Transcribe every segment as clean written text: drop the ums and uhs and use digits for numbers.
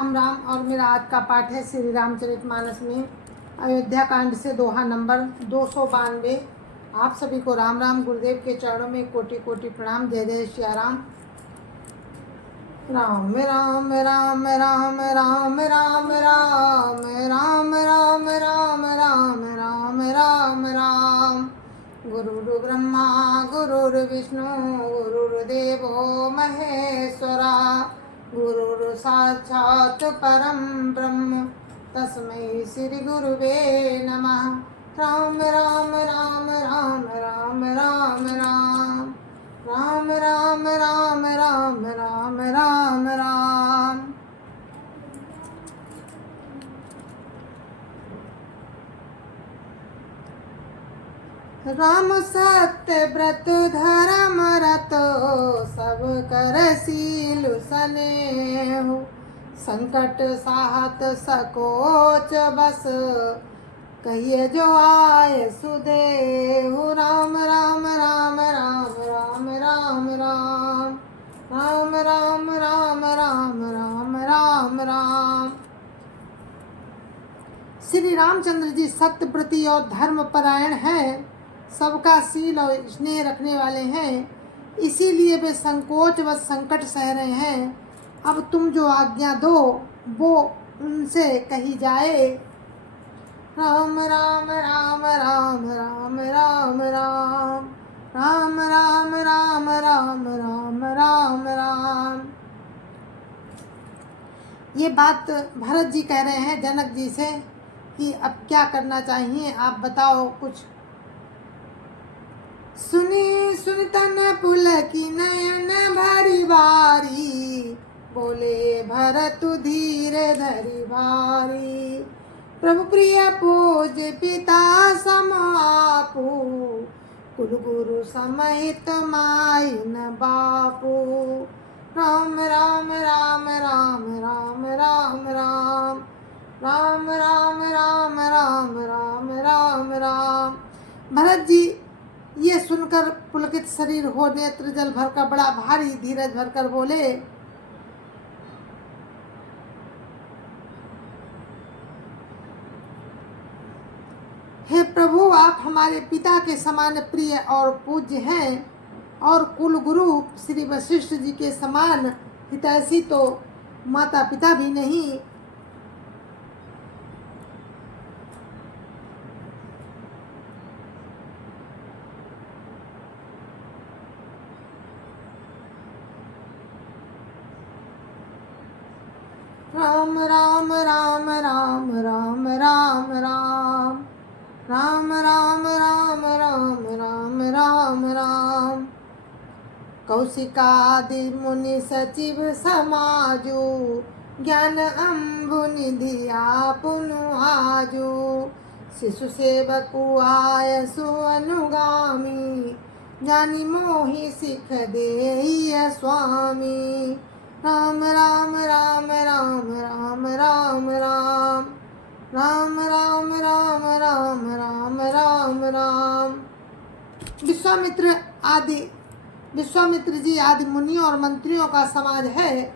राम राम। और मेरा आज का पाठ है श्री रामचरितमानस में अयोध्या कांड से दोहा नंबर 292। आप सभी को राम राम। गुरुदेव के चरणों में कोटि कोटि प्रणाम। जय जय श्री राम। राम राम राम राम राम राम राम राम राम राम राम राम राम राम। गुरुर् ब्रह्मा गुरुर्विष्णु गुरुर्देवो महेश्वरा गुरुर् साक्षात् परं ब्रह्म तस्मै श्री गुरुवे नमः। राम राम राम राम राम राम राम राम राम राम राम राम राम राम। राम सत्य व्रत धर्म रत सब कर सील स्नेहु संकट साहत सकोच बस कहिए जो आए सुदेहु। राम राम राम राम राम राम राम राम राम राम राम राम राम राम। श्री रामचंद्र जी सत्यव्रती और धर्म परायण हैं, सबका शील और स्नेह रखने वाले हैं, इसीलिए वे संकोच व संकट सह रहे हैं। अब तुम जो आज्ञा दो वो उनसे कही जाए। राम राम राम राम राम राम राम राम राम राम राम राम राम राम। ये बात भरत जी कह रहे हैं जनक जी से कि अब क्या करना चाहिए, आप बताओ कुछ। सुनी सुनतन पुलकी नयन भरी बारी बोले भरत धीर धरी भारी। प्रभु प्रिय पूज पिता सम आपू कुल गुरु समेत माई न बापू। राम राम राम राम राम राम राम राम राम राम राम राम राम राम। भरत जी ये सुनकर पुलकित शरीर हो नेत्र जल भरकर बड़ा भारी धीरज भरकर बोले, हे प्रभु, आप हमारे पिता के समान प्रिय और पूज्य हैं और कुल गुरु श्री वशिष्ठ जी के समान हितैषी तो माता पिता भी नहीं। राम राम राम राम राम राम राम राम राम राम राम राम राम राम। कौशिकादि मुनि सचिव समाजु ज्ञान अम्बु निधि आपुनु आजु। शिशु सेवकु आय सुअनुगामी जानी मोहि सिख देहि स्वामी। राम राम राम राम राम राम राम राम राम राम राम राम राम राम। विश्वामित्र जी आदि मुनियों और मंत्रियों का समाज है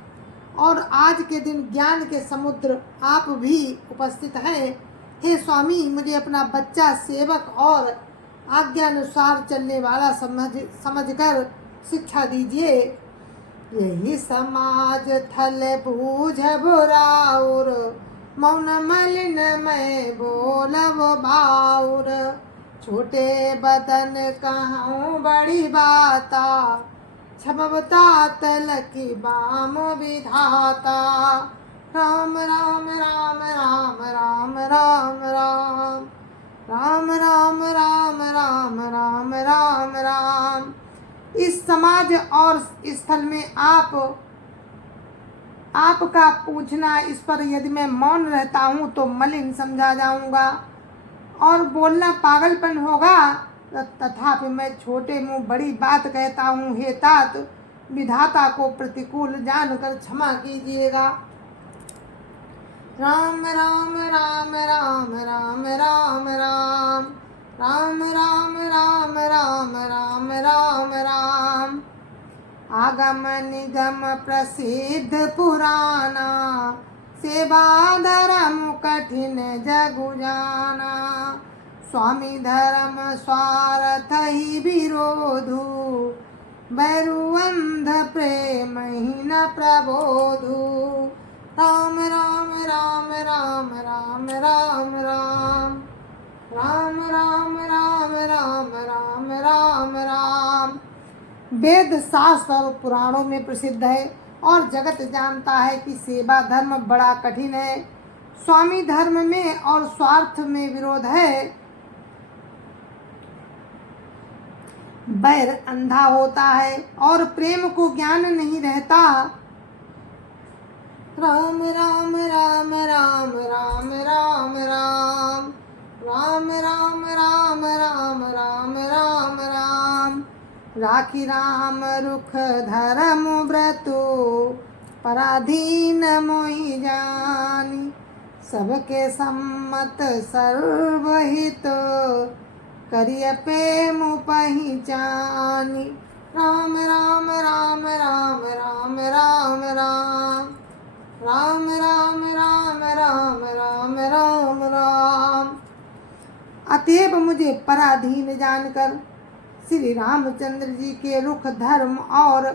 और आज के दिन ज्ञान के समुद्र आप भी उपस्थित हैं। हे स्वामी, मुझे अपना बच्चा सेवक और आज्ञानुसार चलने वाला समझकर शिक्षा दीजिए। यही समाज थल बूझ बुराउर मौन मलिन मैं बोलब बाउर। छोटे बदन कहूँ बड़ी बाता क्षमता तलकी बाम विधाता। राम राम राम राम राम राम राम राम राम राम राम राम राम राम। इस समाज और स्थल में आपका पूछना, इस पर यदि मैं मौन रहता हूँ तो मलिन समझा जाऊंगा और बोलना पागलपन होगा। तथापि मैं छोटे मुंह बड़ी बात कहता हूँ। हे तात, विधाता को प्रतिकूल जानकर क्षमा कीजिएगा। राम राम राम राम राम राम राम राम राम राम राम राम राम राम। आगम निगम प्रसिद्ध पुराना सेवा धर्म कठिन जगु जाना। स्वामी धर्म स्वार्थ ही विरोधु, बैरु अंध प्रेम ही न प्रबोधु। राम राम राम राम राम राम राम राम राम राम राम राम राम राम। वेद शास्त्र और पुराणों में प्रसिद्ध है और जगत जानता है कि सेवा धर्म बड़ा कठिन है। स्वामी धर्म में और स्वार्थ में विरोध है। बैर अंधा होता है और प्रेम को ज्ञान नहीं रहता। राम राम राम राम राम राम राम राम राम राम राम राम राम राम। राखी राम रुख धर्म व्रतो, पराधीन मोहि जानी। सबके सम्मत सर्वहित, करिय प्रेम पहिचानी। राम राम राम राम राम राम राम राम राम राम राम राम राम राम। अतएव मुझे पराधीन जानकर श्री रामचंद्र जी के रुख धर्म और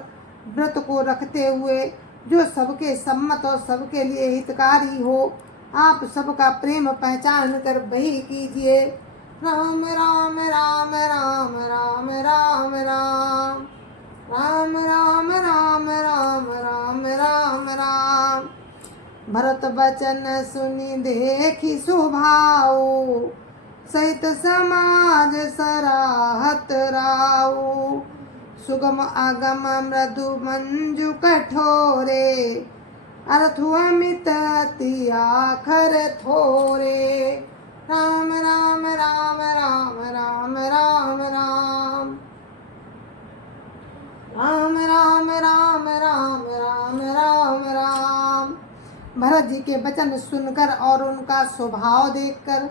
व्रत को रखते हुए, जो सबके सम्मत और सबके लिए हितकारी हो, आप सबका प्रेम पहचान कर वही कीजिए। राम राम राम राम राम राम राम राम राम राम राम राम राम राम। भरत वचन सुनि देखी सुभाऊ, सहित समाज सराहत राऊ। सुगम आगम मृदु मंजु कठोरे, अर्थु अमित अति आखर थोरे। राम राम राम राम राम राम राम राम राम राम राम राम राम राम। भरत जी के वचन सुनकर और उनका स्वभाव देखकर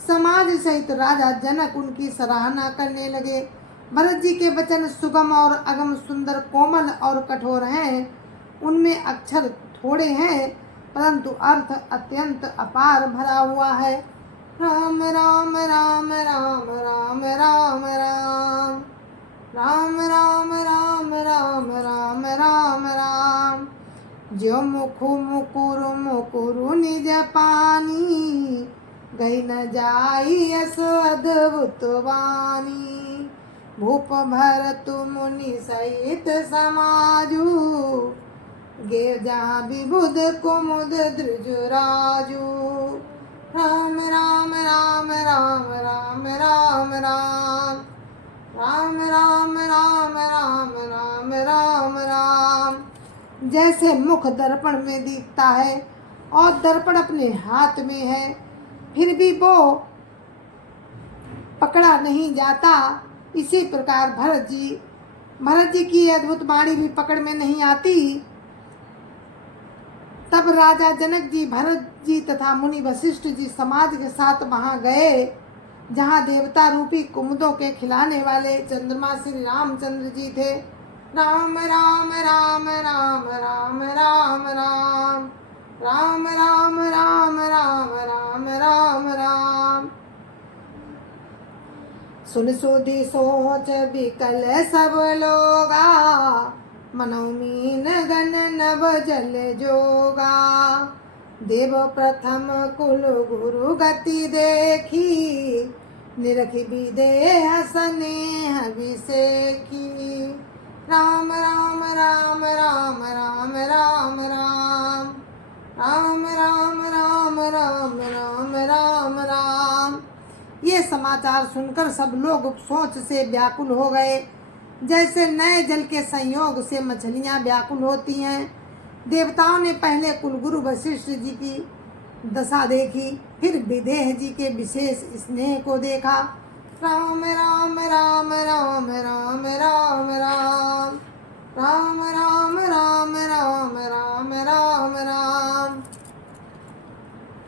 समाज सहित राजा जनक उनकी सराहना करने लगे। भरत जी के वचन सुगम और अगम सुंदर, कोमल और कठोर हैं। उनमें अक्षर थोड़े हैं परंतु अर्थ अत्यंत अपार भरा हुआ है। राम राम राम राम राम राम राम राम राम राम राम राम राम राम। जो मुखु मुकुरु मुकुरु निज पानी, गई न जाई यस अद्भुत वाणी। भूप भरतु मुनि सहित समाजू, गे जा विबुध कुमुद द्रुजराजू। राम राम राम राम राम राम राम राम राम राम राम राम राम राम। जैसे मुख दर्पण में दिखता है और दर्पण अपने हाथ में है, फिर भी वो पकड़ा नहीं जाता, इसी प्रकार भरत जी की अद्भुत वाणी भी पकड़ में नहीं आती। तब राजा जनक जी, भरत जी तथा मुनि वशिष्ठ जी समाज के साथ वहां गए, जहां देवता रूपी कुमुदों के खिलाने वाले चंद्रमा श्री रामचंद्र जी थे। राम राम राम राम राम राम राम राम राम राम राम राम राम राम। सुन सुधि सोच विकल सब लोगा, मनोमीन गण नव जल जोगा। देव प्रथम कुल गुरु गति देखी, निरखी विदेह स्नेह विसेखी। राम राम राम राम राम राम राम राम राम राम राम राम राम राम। ये समाचार सुनकर सब लोग सोच से व्याकुल हो गए, जैसे नए जल के संयोग से मछलियां व्याकुल होती हैं। देवताओं ने पहले कुलगुरु वशिष्ठ जी की दशा देखी, फिर विदेह जी के विशेष स्नेह को देखा। राम राम राम राम राम राम राम राम राम राम राम राम राम राम।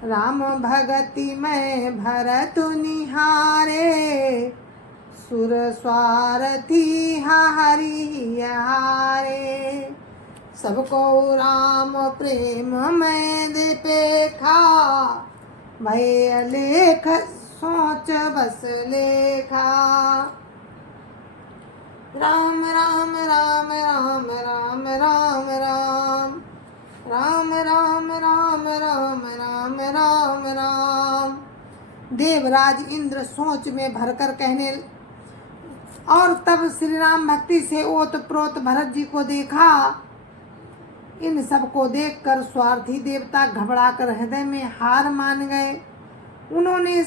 राम भगति में भरत निहारे, सुर स्वारथी हरि हारे। सबको राम प्रेम में दिपेखा, भय अलेख सोच बस लेखा। राम राम राम राम राम राम राम राम राम राम राम राम राम राम। देवराज इंद्र सोच में भरकर कहने, और तब श्री राम भक्ति से ओत प्रोत भरत जी को देखा। इन सब को देखकर स्वार्थी देवता घबराकर हृदय में हार मान गए। उन्होंने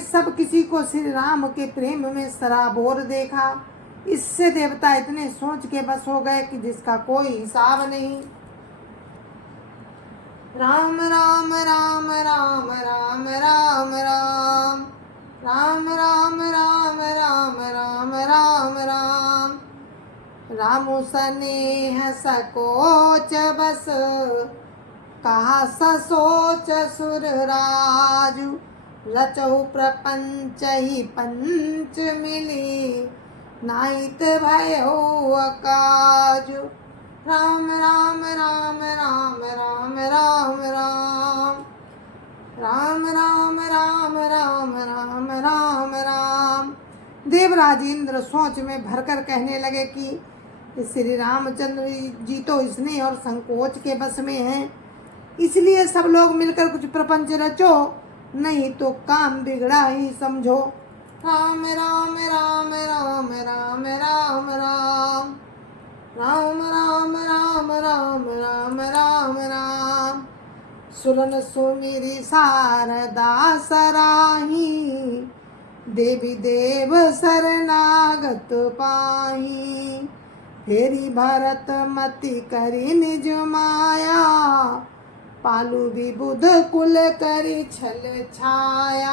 सब किसी को श्री राम के प्रेम में सराबोर देखा। इससे देवता इतने सोच के बस हो गए कि जिसका कोई हिसाब नहीं। राम राम राम राम राम राम राम राम राम राम राम राम राम राम। रामु स्नेह सकोच बस, कहा ससोच सुर राजू। रचहु प्रपंच ही पंच मिली, नाहित भयो अकाजु। राम राम राम राम राम राम राम राम राम राम राम राम राम राम। देवराज इंद्र सोच में भरकर कहने लगे कि श्री रामचंद्र जी तो स्नेह और संकोच के बस में हैं, इसलिए सब लोग मिलकर कुछ प्रपंच रचो, नहीं तो काम बिगड़ा ही समझो। राम राम राम राम राम राम राम राम राम राम राम राम राम राम। सुरन सुमिरी शारदा सराही, देवी देव शरणागत पाही। फेरी भरत मति करी निज माया, पालू विबुध कुल करी छल छाया।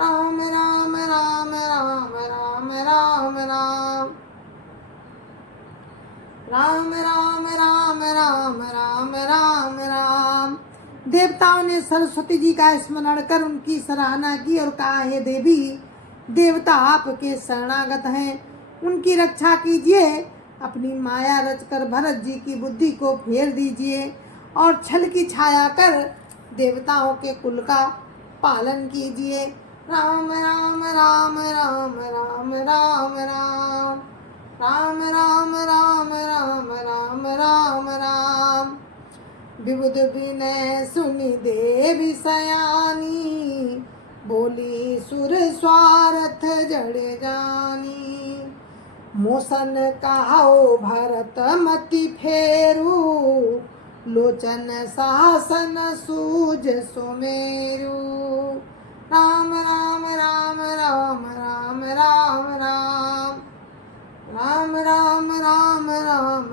राम राम राम राम राम राम राम राम राम राम राम राम राम राम। देवताओं ने सरस्वती जी का स्मरण कर उनकी सराहना की और कहा, हे देवी, देवता आपके शरणागत हैं, उनकी रक्षा कीजिए। अपनी माया रचकर भरत जी की बुद्धि को फेर दीजिए और छल की छाया कर देवताओं के कुल का पालन कीजिए। राम राम राम राम राम राम राम राम राम राम राम राम राम राम। विबुध विनय सुनि देवी सयानी, बोली सुर स्वार्थ जड़ जानी। मोसन कहाओ भरत मति फेरू, लोचन सासन सूज सुमेरु। राम राम राम राम राम राम राम राम राम राम राम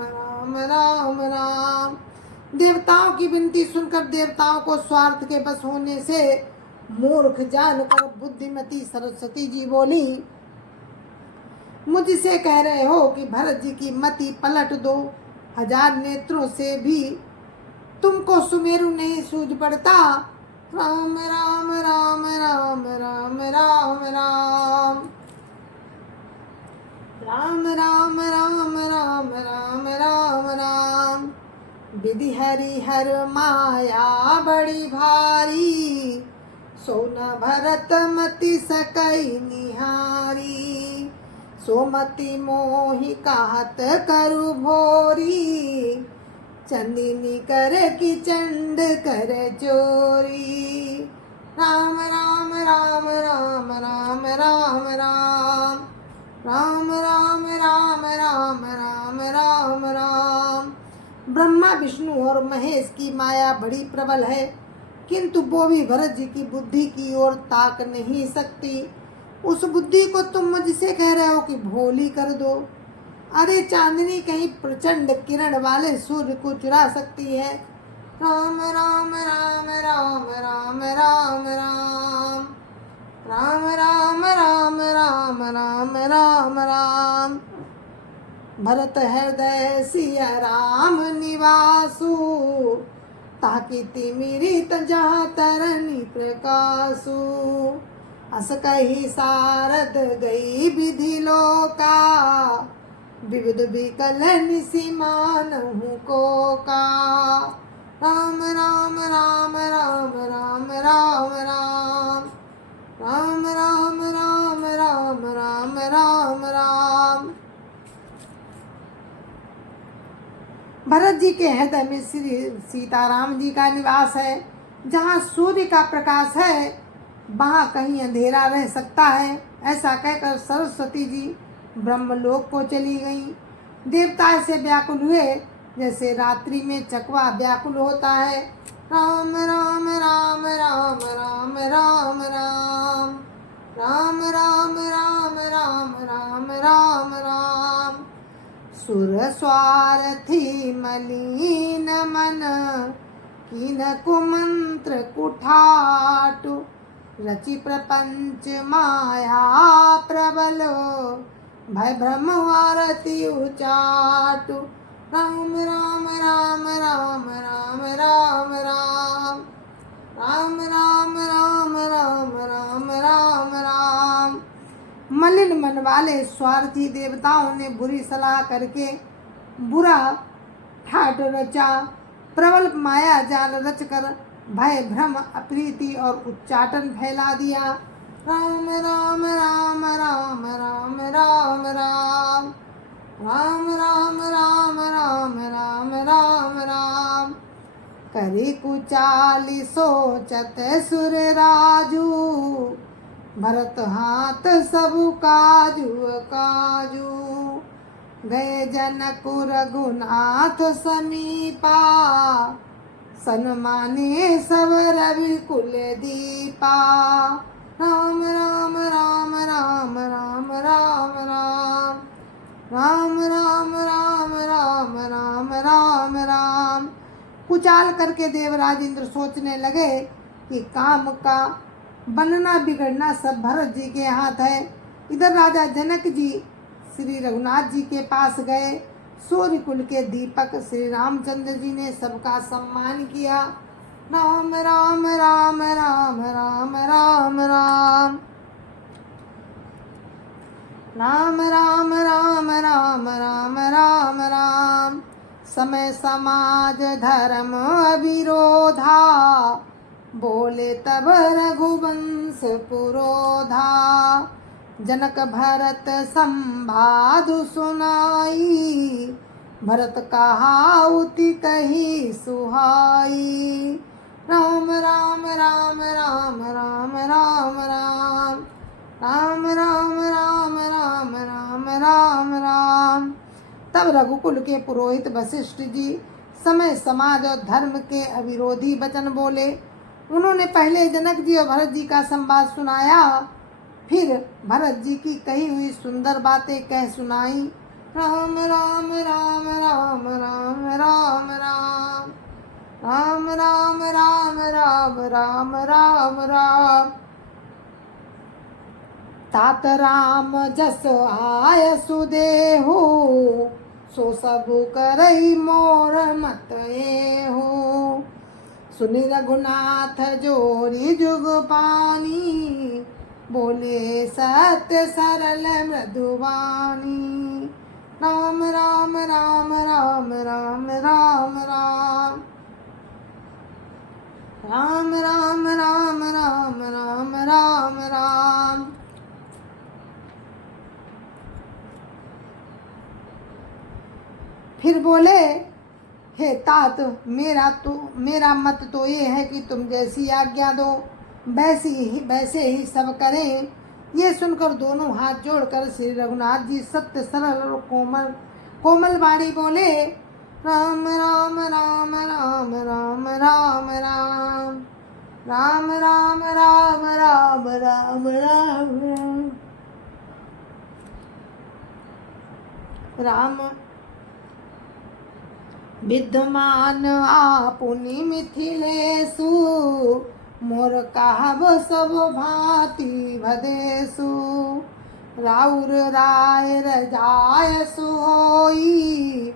राम राम राम। देवताओं की विनती सुनकर देवताओं को स्वार्थ के बस होने से मूर्ख जानकर बुद्धिमती सरस्वती जी बोली, मुझसे कह रहे हो कि भरत जी की मति पलट दो। 1000 नेत्रों से भी तुमको सुमेरु नहीं सूझ पड़ता। राम राम राम राम राम राम राम राम राम राम राम राम राम राम। विधि हरि हर माया बड़ी भारी, सोना भरत मति सकई निहारी। सोमति मोहि कहत करु भोरी, चंदिनी कर की चंड कर चोरी। राम राम राम राम राम राम राम राम राम राम राम राम राम राम। ब्रह्मा विष्णु और महेश की माया बड़ी प्रबल है, किंतु वो भी भरत जी की बुद्धि की ओर ताक नहीं सकती। उस बुद्धि को तुम मुझसे कह रहे हो कि भोली कर दो। अरे चांदनी कहीं प्रचंड किरण वाले सूर्य को चुरा सकती है। राम राम राम राम राम राम राम राम राम राम राम राम राम राम। भरत हृदय सिया राम निवासु, ताकि तिमिरी तजहाँ तरनी प्रकाशु। अस कही सारद गई विधि लोका, विविध विकल निसिमानहु को का। राम राम राम राम राम राम राम राम राम राम राम राम राम राम। भरत जी के हृदय में श्री सीताराम जी का निवास है। जहाँ सूर्य का प्रकाश है वहाँ कहीं अंधेरा रह सकता है। ऐसा कहकर सरस्वती जी ब्रह्मलोक को चली गईं। देवता ऐसे व्याकुल हुए जैसे रात्रि में चकवा व्याकुल होता है। राम राम राम राम राम राम राम राम राम राम राम राम राम राम। सुर स्वार्थी मलिन मन कीन कुमंत्र कुठाटु। रचि प्रपंच माया प्रबलो भय भ्रम आरती उचाटु। राम राम राम राम राम राम राम राम राम राम राम राम राम राम। मलिन मन वाले स्वार्थी देवताओं ने बुरी सलाह करके बुरा ठाट रचा। प्रबल माया जाल रचकर भय भ्रम अप्रीति और उच्चाटन फैला दिया। राम राम राम राम राम राम राम राम राम राम राम राम राम राम। करी कुचाली सोचत सुर राजू। भरत हाथ सबु काजू काजू। गए जनक रघुनाथ समीपा। सन्माने सब रवि कुल दीपा। राम राम राम राम राम राम राम राम राम राम राम राम राम राम। कुचाल करके देवराज इंद्र सोचने लगे कि काम का बनना बिगड़ना सब भरत जी के हाथ है। इधर राजा जनक जी श्री रघुनाथ जी के पास गए। सूर्य कुल के दीपक श्री रामचंद्र जी ने सबका सम्मान किया। राम राम राम राम राम राम राम राम राम राम राम राम राम राम। समय समाज धर्म अविरोधा। बोले तब रघुवंश पुरोधा। जनक भरत संवादु सुनाई। भरत कहाउति कही सुहाई। राम राम राम राम राम राम राम राम राम राम राम राम राम राम। तब रघुकुल के पुरोहित वशिष्ठ जी समय समाज और धर्म के अविरोधी वचन बोले। उन्होंने पहले जनक जी और भरत जी का संवाद सुनाया। फिर भरत जी की कही हुई सुंदर बातें कह सुनाई। राम राम राम राम राम राम राम राम राम राम राम राम राम राम। तात राम जस आय सुदेहु। सो सबु करई मोर मत एहु। सुनि रघुनाथ जोरी जुग पानी। बोले सत्य सरल मृदुवानी। राम राम राम राम राम राम राम राम राम राम राम राम राम राम। फिर बोले, हे तात, मेरा मत तो ये है कि तुम जैसी आज्ञा दो वैसे ही सब करें। ये सुनकर दोनों हाथ जोड़कर श्री रघुनाथ जी सत्य सरल और कोमल वाणी बोले। राम राम राम राम राम राम राम राम राम राम राम राम राम राम। विद्यमान आपुनि मिथिलेषु। मोर कहब सब भांति भदेषु। राउर राय रजाय सोई।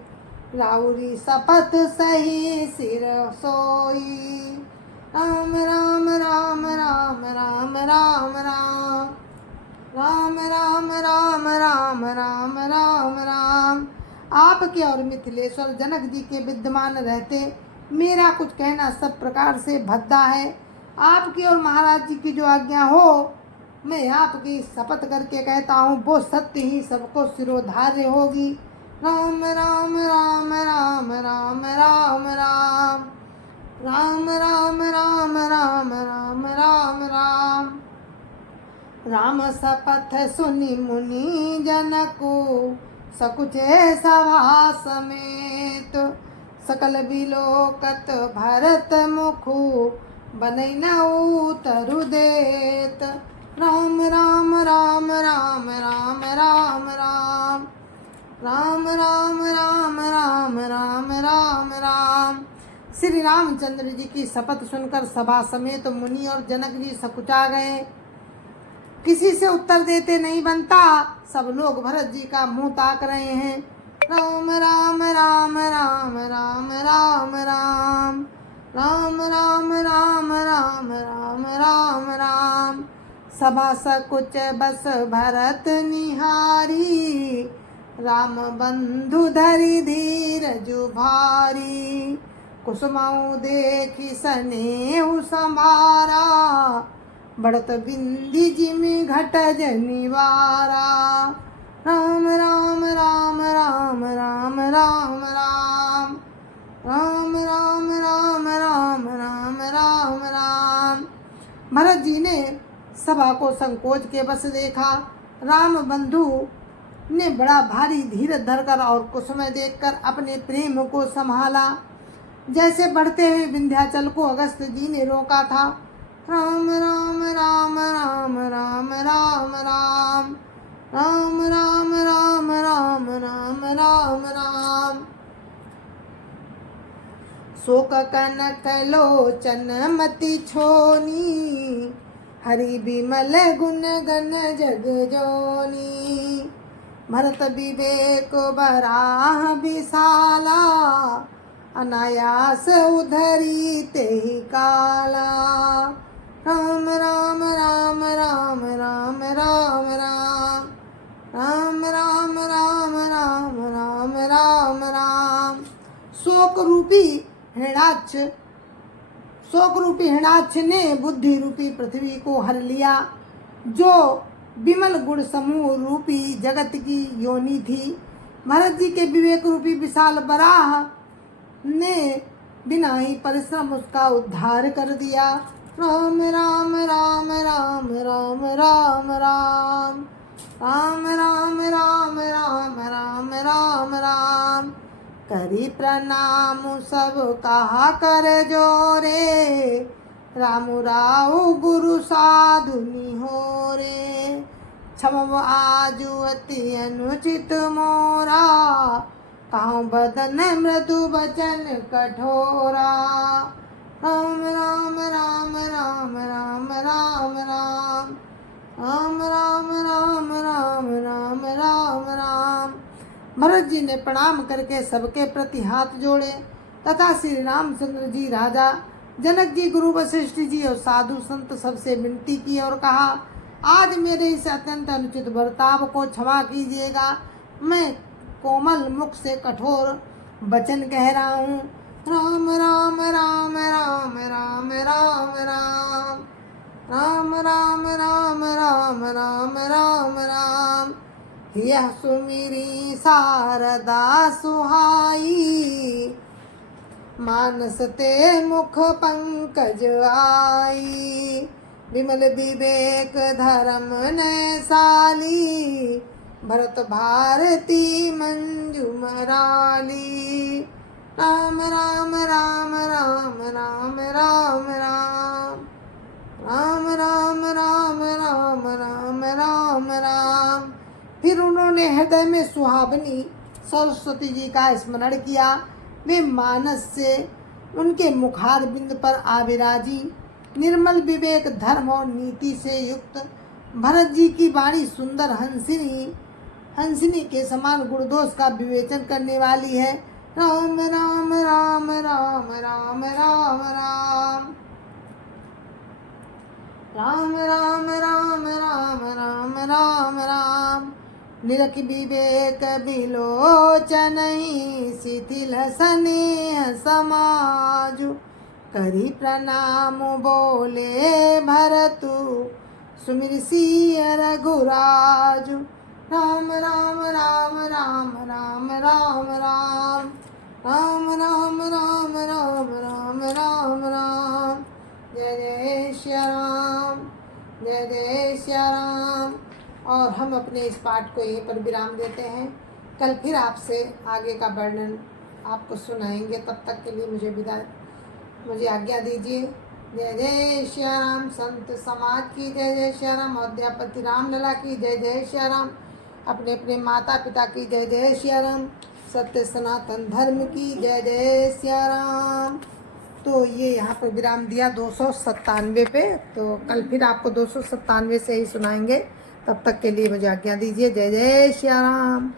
राउरी शपथ सही सिर सोई। राम राम राम राम राम राम राम राम राम राम राम राम राम राम। आपके और मिथिलेश्वर जनक जी के विद्यमान रहते मेरा कुछ कहना सब प्रकार से भद्दा है। आपकी और महाराज जी की जो आज्ञा हो, मैं आपकी शपथ करके कहता हूँ वो सत्य ही सबको सिरोधार्य होगी। राम राम राम राम राम राम राम राम राम राम राम राम राम राम। राम शपथ सुनि मुनि जनको सकुचे सभा समेत सकल बिलोकत भरत मुखु बनई न उतरु देत। राम राम राम राम राम राम राम राम राम राम राम राम राम राम। श्री रामचंद्र जी की शपथ सुनकर सभा समेत मुनि और जनक जी सकुचा गए। किसी से उत्तर देते नहीं बनता, सब लोग भरत जी का मुंह ताक रहे हैं। राम राम राम राम राम राम राम राम राम राम राम राम राम राम। सभा सकुच बस भरत निहारी राम बंधु धरि धीरजु भारी कुसुमऊ देखी स्नेहु समारा बढ़त बिंदी जिमि घट जनिवारा। राम राम राम राम राम राम राम राम राम राम राम राम राम राम। भरत जी ने सभा को संकोच के बस देखा। राम बंधु ने बड़ा भारी धीरज धरकर और कुसुम देखकर अपने प्रेम को संभाला, जैसे बढ़ते हुए विंध्याचल को अगस्त जी ने रोका था। राम राम राम राम राम राम राम राम राम राम राम राम राम राम। शोक कनक लोचन मति छोनी हरि बिमल गुण गण जग जोनी। भरत विवेक बराह विशाला अनायास उधरी तेहि काला। राम राम राम राम राम राम राम राम राम राम राम राम राम राम। शोक रूपी हिरणाक्ष ने बुद्धि रूपी पृथ्वी को हर लिया, जो विमल गुण समूह रूपी जगत की योनि थी। भरत जी के विवेक रूपी विशाल बराह ने बिना ही परिश्रम उसका उद्धार कर दिया। राम राम राम राम राम राम राम राम राम राम राम राम राम राम। करी प्रणाम सब कहा कर जोरे राम राव गुरु साधु निहोरे। क्षम आजु अति अनुचित मोरा कहूँ बदन मृदु बचन कठोरा। राम राम राम राम राम राम राम राम राम राम राम राम राम राम। भरत जी ने प्रणाम करके सबके प्रति हाथ जोड़े तथा श्री रामचंद्र जी, राजा जनक जी, गुरु वशिष्ठ जी और साधु संत सबसे विनती की और कहा, आज मेरे इस अत्यंत अनुचित बर्ताव को क्षमा कीजिएगा। मैं कोमल मुख से कठोर वचन कह रहा हूँ। राम राम राम राम राम राम राम राम राम राम राम राम राम राम। यह सुमिरी शारदा सुहाई मानस ते मुख पंकज आई। विमल विवेक धर्म नैसाली भरत भारती मंजू मराली। राम राम राम राम राम राम राम राम राम राम राम राम राम राम। फिर उन्होंने हृदय में सुहावनी सरस्वती जी का स्मरण किया। वे मानस से उनके मुखार बिंद पर आविराजी, निर्मल विवेक धर्म और नीति से युक्त भरत जी की वाणी सुंदर हंसिनी के समान गुणदोष का विवेचन करने वाली है। राम राम राम राम राम राम राम राम राम राम राम राम राम राम। निरख विवेक बिलोचनहि शिथिल स्नेह समाजु करी प्रणाम बोले भरतु सुमिर सिय रघुराजु राम राम राम राम राम राम राम राम राम राम राम राम राम राम जय जय श्री राम जय जय श्री राम। और हम अपने इस पाठ को यहीं पर विराम देते हैं। कल फिर आपसे आगे का वर्णन आपको सुनाएंगे। तब तक के लिए मुझे आज्ञा दीजिए। जय जय श्री राम। संत समाज की जय जय श्री राम। अयोध्यापति रामलला की जय जय श्री राम। अपने अपने माता पिता की जय जय श्री राम। सत्य सनातन धर्म की जय जय श्री राम। तो ये यहाँ पर विराम दिया 297 पे। तो कल फिर आपको 297 से ही सुनाएंगे। तब तक के लिए मुझे आज्ञा दीजिए। जय जय श्री राम।